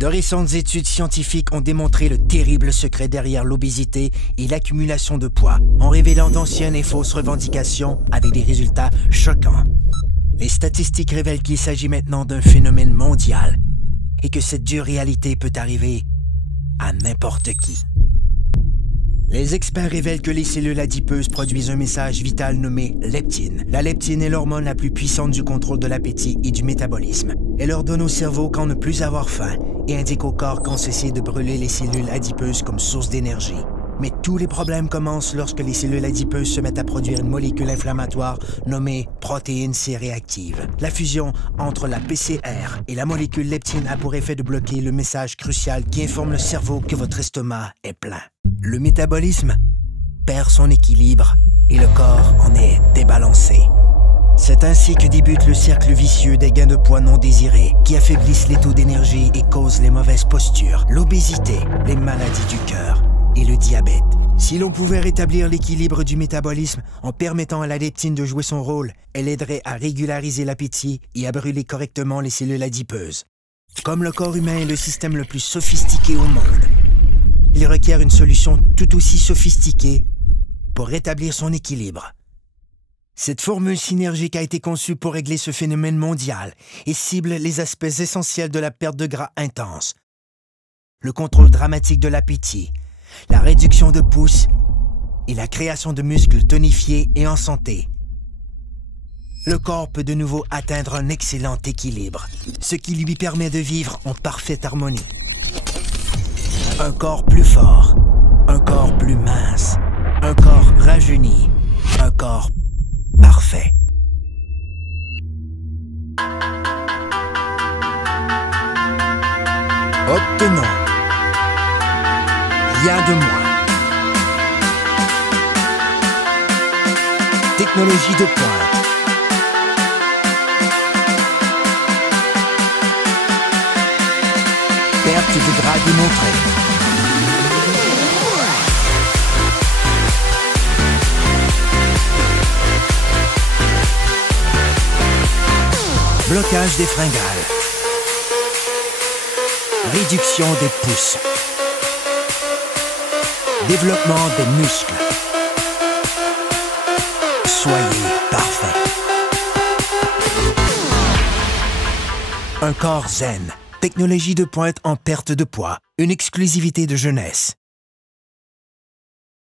De récentes études scientifiques ont démontré le terrible secret derrière l'obésité et l'accumulation de poids, en révélant d'anciennes et fausses revendications avec des résultats choquants. Les statistiques révèlent qu'il s'agit maintenant d'un phénomène mondial et que cette dure réalité peut arriver à n'importe qui. Les experts révèlent que les cellules adipeuses produisent un message vital nommé leptine. La leptine est l'hormone la plus puissante du contrôle de l'appétit et du métabolisme. Elle ordonne au cerveau quand ne plus avoir faim et indique au corps quand cesser de brûler les cellules adipeuses comme source d'énergie. Mais tous les problèmes commencent lorsque les cellules adipeuses se mettent à produire une molécule inflammatoire nommée protéine C-réactive. La fusion entre la PCR et la molécule leptine a pour effet de bloquer le message crucial qui informe le cerveau que votre estomac est plein. Le métabolisme perd son équilibre et le corps en est débalancé. C'est ainsi que débute le cercle vicieux des gains de poids non désirés qui affaiblissent les taux d'énergie et causent les mauvaises postures, l'obésité, les maladies du cœur et le diabète. Si l'on pouvait rétablir l'équilibre du métabolisme en permettant à la leptine de jouer son rôle, elle aiderait à régulariser l'appétit et à brûler correctement les cellules adipeuses. Comme le corps humain est le système le plus sophistiqué au monde, il requiert une solution tout aussi sophistiquée pour rétablir son équilibre. Cette formule synergique a été conçue pour régler ce phénomène mondial et cible les aspects essentiels de la perte de gras intense, le contrôle dramatique de l'appétit, la réduction de pouces et la création de muscles tonifiés et en santé. Le corps peut de nouveau atteindre un excellent équilibre, ce qui lui permet de vivre en parfaite harmonie. Un corps plus fort, un corps plus mince, un corps rajeuni, un corps parfait. Obtenons rien de moins. Technologie de pointe. Perte de gras démontrée. Blocage des fringales. Réduction des pouces. Développement des muscles. Soyez parfait. Un corps zen. Technologie de pointe en perte de poids. Une exclusivité de jeunesse.